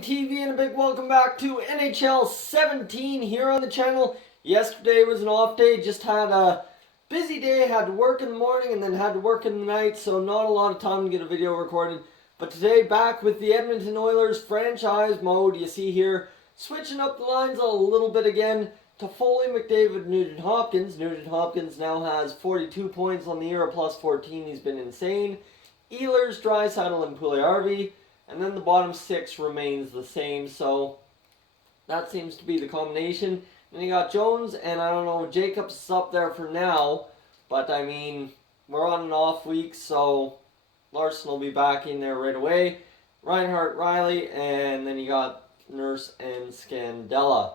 Dolynny TV and a big welcome back to NHL 17 here on the channel. Yesterday was an off day, just had a busy day, had to work in the morning and then had to work in the night, so not a lot of time to get a video recorded. But today back with the Edmonton Oilers franchise mode. You see here, switching up the lines a little bit again. Toffoli, McDavid, Nugent Hopkins. Nugent Hopkins now has 42 points on the year, a plus 14. He's been insane. Ehlers, Draisaitl, and Puljujarvi. And then the bottom six remains the same, so that seems to be the combination. Then you got Jones, and I don't know, Jacobs is up there for now, but I mean, we're on an off week, so Larson will be back in there right away. Reinhart, Riley, and then you got Nurse and Scandella.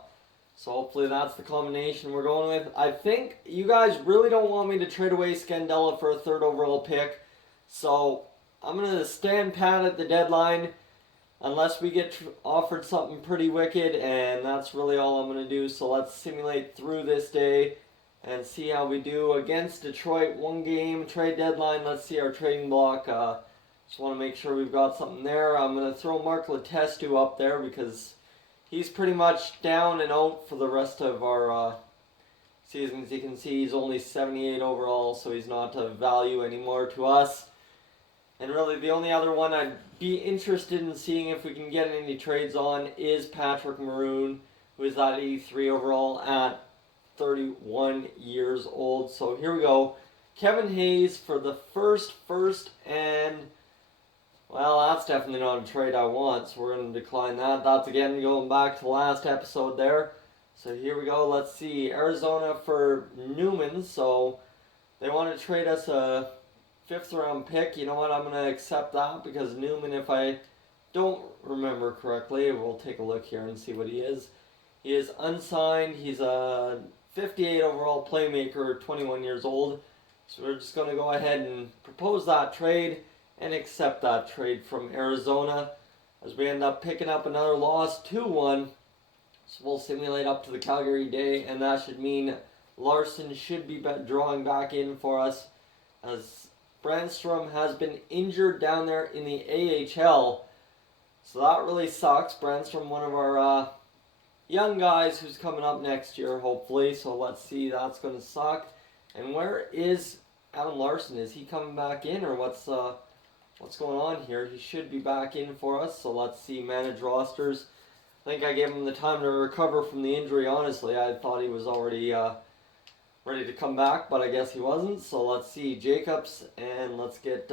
So hopefully that's the combination we're going with. I think you guys really don't want me to trade away Scandella for a third overall pick, so I'm going to stand pat at the deadline unless we get offered something pretty wicked, and that's really all I'm going to do. So let's simulate through this day and see how we do against Detroit. One game, trade deadline. Let's see our trading block. Just want to make sure we've got something there. I'm going to throw Mark Letestu up there because he's pretty much down and out for the rest of our seasons. You can see he's only 78 overall, so he's not of value anymore to us. And really, the only other one I'd be interested in seeing if we can get any trades on is Patrick Maroon, who is at 83 overall at 31 years old. So here we go. Kevin Hayes for the first, and, well, that's definitely not a trade I want, so we're going to decline that. That's, again, going back to the last episode there. So here we go. Let's see. Arizona for Newman, so they want to trade us a fifth round pick. You know what, I'm going to accept that because Newman, if I don't remember correctly, we'll take a look here and see what he is. He is unsigned. He's a 58 overall playmaker, 21 years old. So we're just going to go ahead and propose that trade and accept that trade from Arizona as we end up picking up another loss, 2-1. So we'll simulate up to the Calgary day, and that should mean Larson should be drawing back in for us as Brandstrom has been injured down there in the AHL, so that really sucks. Brandstrom, one of our young guys who's coming up next year, hopefully, so let's see, that's going to suck. And where is Adam Larson? Is he coming back in, or what's going on here? He should be back in for us, so let's see, manage rosters. I think I gave him the time to recover from the injury, honestly. I thought he was already ready to come back, but I guess he wasn't. So let's see, Jacobs, and let's get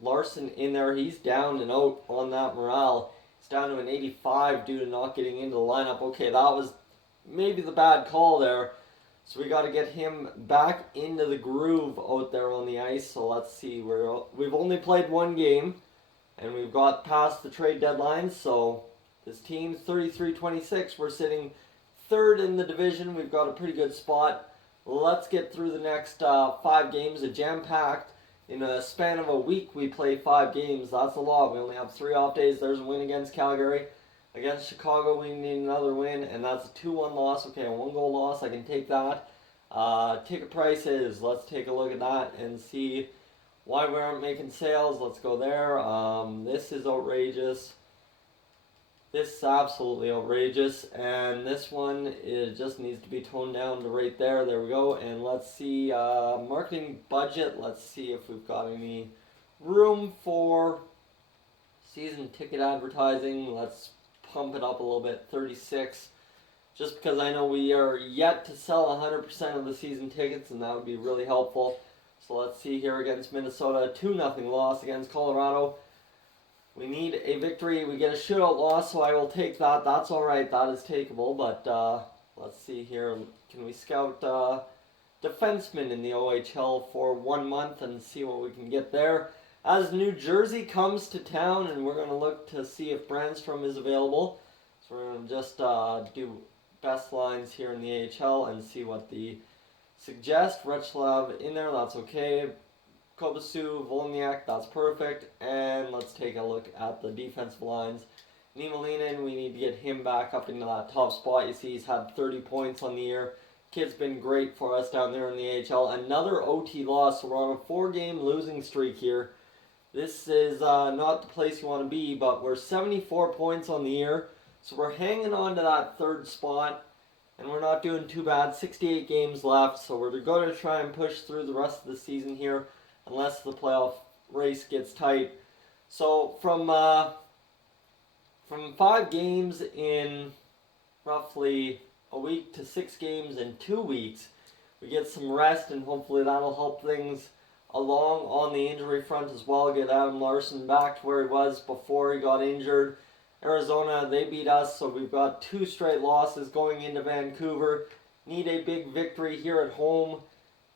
Larson in there. He's down and out on that morale. He's down to an 85 due to not getting into the lineup. Okay, that was maybe the bad call there. So we got to get him back into the groove out there on the ice. So let's see, we've only played one game, and we've got past the trade deadline. So this team's 33-26. We're sitting third in the division. We've got a pretty good spot. Let's get through the next 5 games, a jam-packed. In a span of a week, we play 5 games. That's a lot. We only have 3 off days. There's a win against Calgary. Against Chicago, we need another win, and that's a 2-1 loss. Okay, a 1-goal loss. I can take that. Ticket prices. Let's take a look at that and see why we aren't making sales. Let's go there. This is outrageous. This is absolutely outrageous, and this one just needs to be toned down to right there. There we go, and let's see, marketing budget. Let's see if we've got any room for season ticket advertising. Let's pump it up a little bit, 36, just because I know we are yet to sell 100% of the season tickets, and that would be really helpful. So let's see here against Minnesota, 2-0 loss against Colorado. We need a victory. We get a shootout loss, so I will take that. That's all right. That is takeable. But let's see here. Can we scout defensemen in the OHL for 1 month and see what we can get there? As New Jersey comes to town, and we're going to look to see if Brandstrom is available. So we're going to just do best lines here in the AHL and see what the suggest. Retzlaff in there. That's okay. Kobasu, Volniak, that's perfect. And let's take a look at the defensive lines. Niemelainen, we need to get him back up into that top spot. You see he's had 30 points on the year. Kid's been great for us down there in the AHL. Another OT loss, so we're on a 4-game losing streak here. This is not the place you want to be, but we're 74 points on the year, so we're hanging on to that third spot, and we're not doing too bad. 68 games left, so we're going to try and push through the rest of the season here, unless the playoff race gets tight. So from 5 games in roughly a week to 6 games in 2 weeks, we get some rest, and hopefully that'll help things along on the injury front as well. Get Adam Larson back to where he was before he got injured. Arizona, they beat us, so we've got 2 straight losses going into Vancouver. Need a big victory here at home.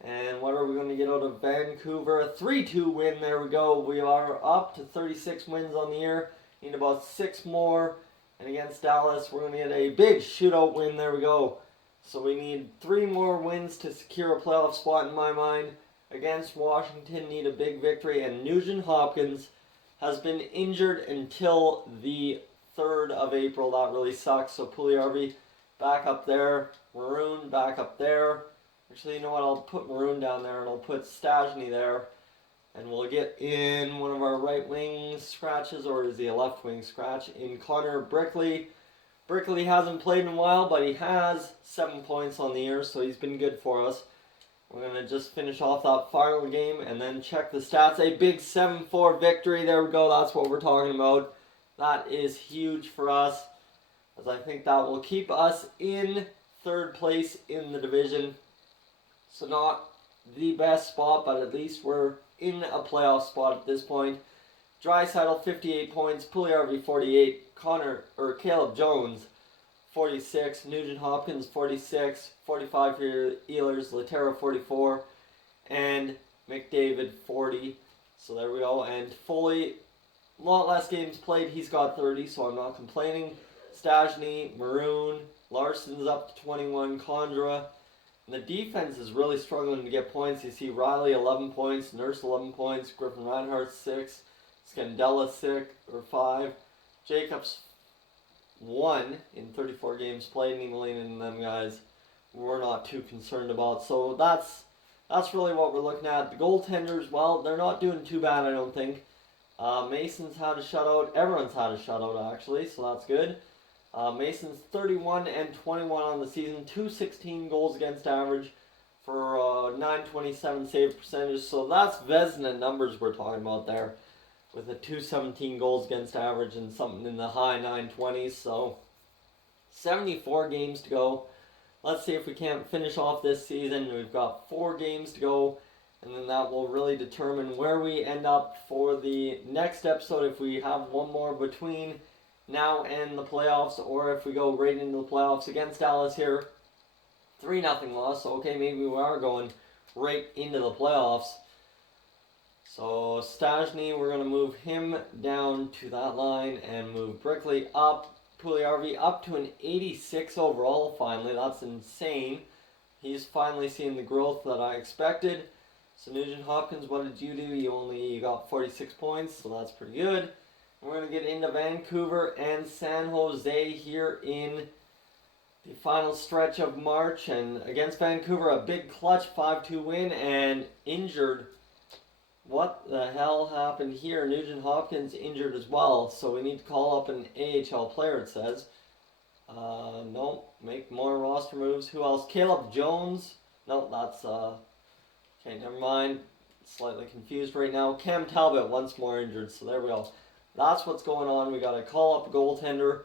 And what are we going to get out of Vancouver? A 3-2 win. There we go. We are up to 36 wins on the year. Need about 6 more. And against Dallas, we're going to get a big shootout win. There we go. So we need 3 more wins to secure a playoff spot in my mind. Against Washington, need a big victory. And Nugent Hopkins has been injured until the 3rd of April. That really sucks. So Puljujärvi back up there. Maroon back up there. Actually, you know what? I'll put Maroon down there and I'll put Stastny there. And we'll get in one of our right wing scratches, or is he a left wing scratch? In Connor Brickley. Brickley hasn't played in a while, but he has 7 points on the year, so he's been good for us. We're going to just finish off that final game and then check the stats. A big 7-4 victory. There we go. That's what we're talking about. That is huge for us, as I think that will keep us in 3rd place in the division. So not the best spot, but at least we're in a playoff spot at this point. Draisaitl 58 points, Puljujärvi 48, Caleb Jones 46, Nugent Hopkins 46, 45 for Ehlers, Laterra 44, and McDavid 40. So there we go. And Foley, a lot less games played. He's got 30, so I'm not complaining. Stastny, Maroon, Larson's up to 21, Condra. And the defense is really struggling to get points. You see Riley 11 points, Nurse 11 points, Griffin Reinhardt 6, Scandella 5, Jacobs 1 in 34 games played. Niemelainen and them guys we're not too concerned about. So that's really what we're looking at. The goaltenders, well, they're not doing too bad, I don't think. Mason's had a shutout. Everyone's had a shutout, actually, so that's good. Mason's 31 and 21 on the season, 216 goals against average for 927 save percentage. So that's Vezina numbers we're talking about there, with a 217 goals against average and something in the high 920s. So 74 games to go. Let's see if we can't finish off this season. We've got 4 games to go, and then that will really determine where we end up for the next episode, if we have one more between now and the playoffs, or if we go right into the playoffs against Dallas here. 3-0 loss, so okay, maybe we are going right into the playoffs. So Stastny, we're going to move him down to that line and move Brickley up. Puljujärvi up to an 86 overall finally. That's insane. He's finally seeing the growth that I expected. So Nugent Hopkins, what did you do? You got 46 points, so that's pretty good. We're going to get into Vancouver and San Jose here in the final stretch of March. And against Vancouver, a big clutch 5-2 win, and injured. What the hell happened here? Nugent Hopkins injured as well, so we need to call up an AHL player, it says. No, make more roster moves. Who else? Caleb Jones. No, that's, okay, never mind. Slightly confused right now. Cam Talbot once more injured, so there we go. That's what's going on. We got to call up a goaltender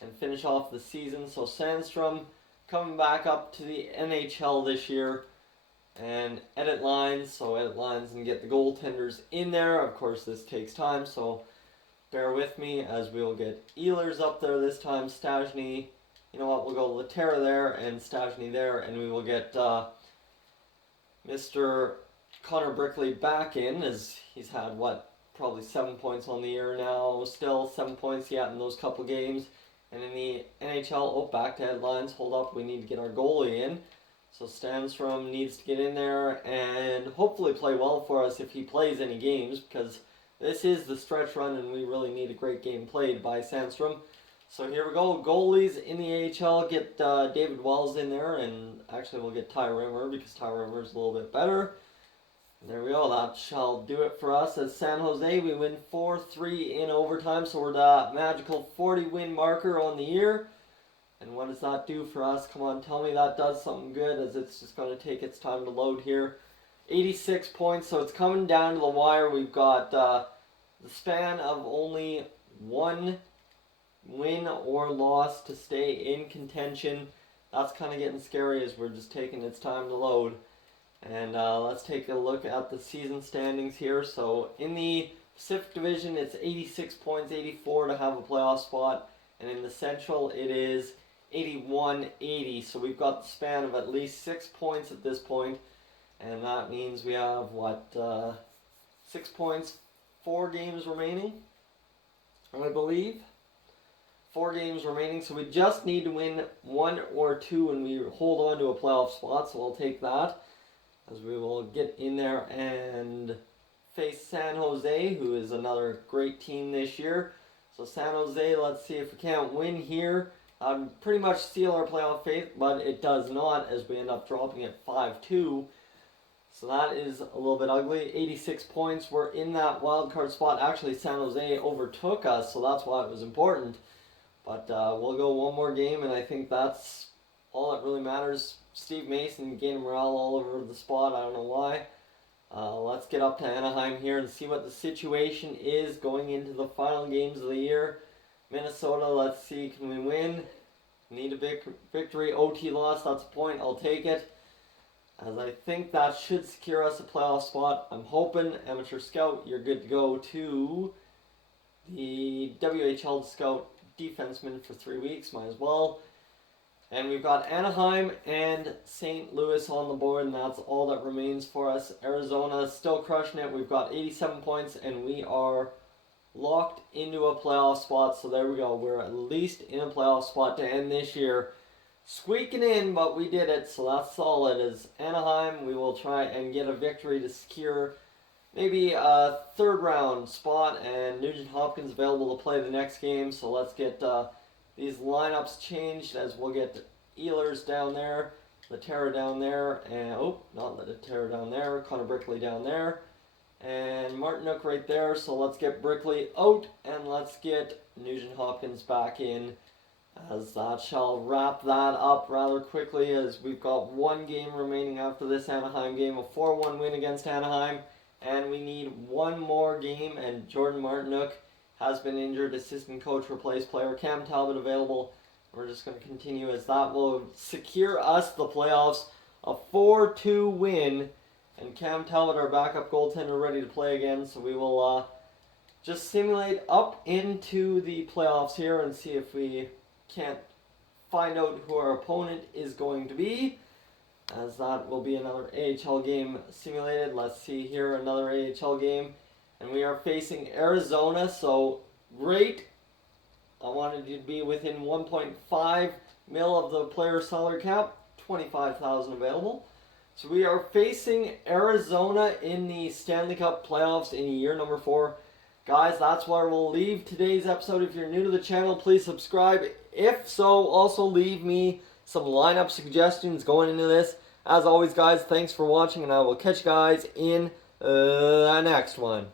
and finish off the season. So Sandstrom coming back up to the NHL this year, and edit lines. So edit lines and get the goaltenders in there. Of course, this takes time, so bear with me as we'll get Ehlers up there this time. Stastny, you know what? We'll go Laterra there and Stastny there, and we will get Mr. Connor Brickley back in, as he's had probably 7 points on the year now. Still 7 points yet in those couple games. And in the NHL, back to headlines. Hold up, we need to get our goalie in. So Sandstrom needs to get in there and hopefully play well for us if he plays any games, because this is the stretch run and we really need a great game played by Sandstrom. So here we go. Goalies in the AHL, get David Wells in there, and actually we'll get Ty Rimmer because Ty Rimmer is a little bit better. There we go. That shall do it for us. As San Jose, we win 4-3 in overtime, so we're that magical 40-win marker on the year. And what does that do for us? Come on, tell me that does something good, as it's just going to take its time to load here. 86 points, so it's coming down to the wire. We've got the span of only one win or loss to stay in contention. That's kind of getting scary as we're just taking its time to load. And let's take a look at the season standings here. So in the Pacific Division, it's 86 points, 84 to have a playoff spot. And in the Central, it is 81-80. So we've got the span of at least 6 points at this point. And that means we have, 6 points, 4 games remaining, I believe. 4 games remaining, so we just need to win 1 or 2 and we hold on to a playoff spot, so I'll take that. As we will get in there and face San Jose, who is another great team this year. So San Jose, let's see if we can't win here. Pretty much seal our playoff faith, but it does not, as we end up dropping it 5-2. So that is a little bit ugly. 86 points. We're in that wild card spot. Actually, San Jose overtook us, so that's why it was important. But we'll go one more game, and I think that's all that really matters. Steve Mason gaining morale all over the spot. I don't know why. Let's get up to Anaheim here and see what the situation is going into the final games of the year. Minnesota, let's see, can we win? Need a big victory. OT loss, that's a point. I'll take it, as I think that should secure us a playoff spot. I'm hoping. Amateur Scout, you're good to go to the WHL Scout defenseman for 3 weeks. Might as well. And we've got Anaheim and St. Louis on the board, and that's all that remains for us. Arizona still crushing it. We've got 87 points, and we are locked into a playoff spot. So there we go. We're at least in a playoff spot to end this year. Squeaking in, but we did it, so that's solid. As Anaheim, we will try and get a victory to secure maybe a third round spot, and Nugent Hopkins available to play the next game. So let's get these lineups changed, as we'll get Ehlers down there, Laterra down there, and not Laterra down there, Connor Brickley down there, and Martinook right there. So let's get Brickley out, and let's get Nugent Hopkins back in, as that shall wrap that up rather quickly, as we've got one game remaining after this Anaheim game, a 4-1 win against Anaheim, and we need one more game, and Jordan Martinook has been injured. Assistant coach replaced player. Cam Talbot available. We're just going to continue, as that will secure us the playoffs. A 4-2 win, and Cam Talbot, our backup goaltender, ready to play again. So we will just simulate up into the playoffs here and see if we can't find out who our opponent is going to be, as that will be another AHL game simulated. Let's see here, another AHL game. And we are facing Arizona, so great. I wanted you to be within 1.5 mil of the player salary cap, 25,000 available. So we are facing Arizona in the Stanley Cup playoffs in year number 4. Guys, that's where we'll leave today's episode. If you're new to the channel, please subscribe. If so, also leave me some lineup suggestions going into this. As always, guys, thanks for watching, and I will catch you guys in the next one.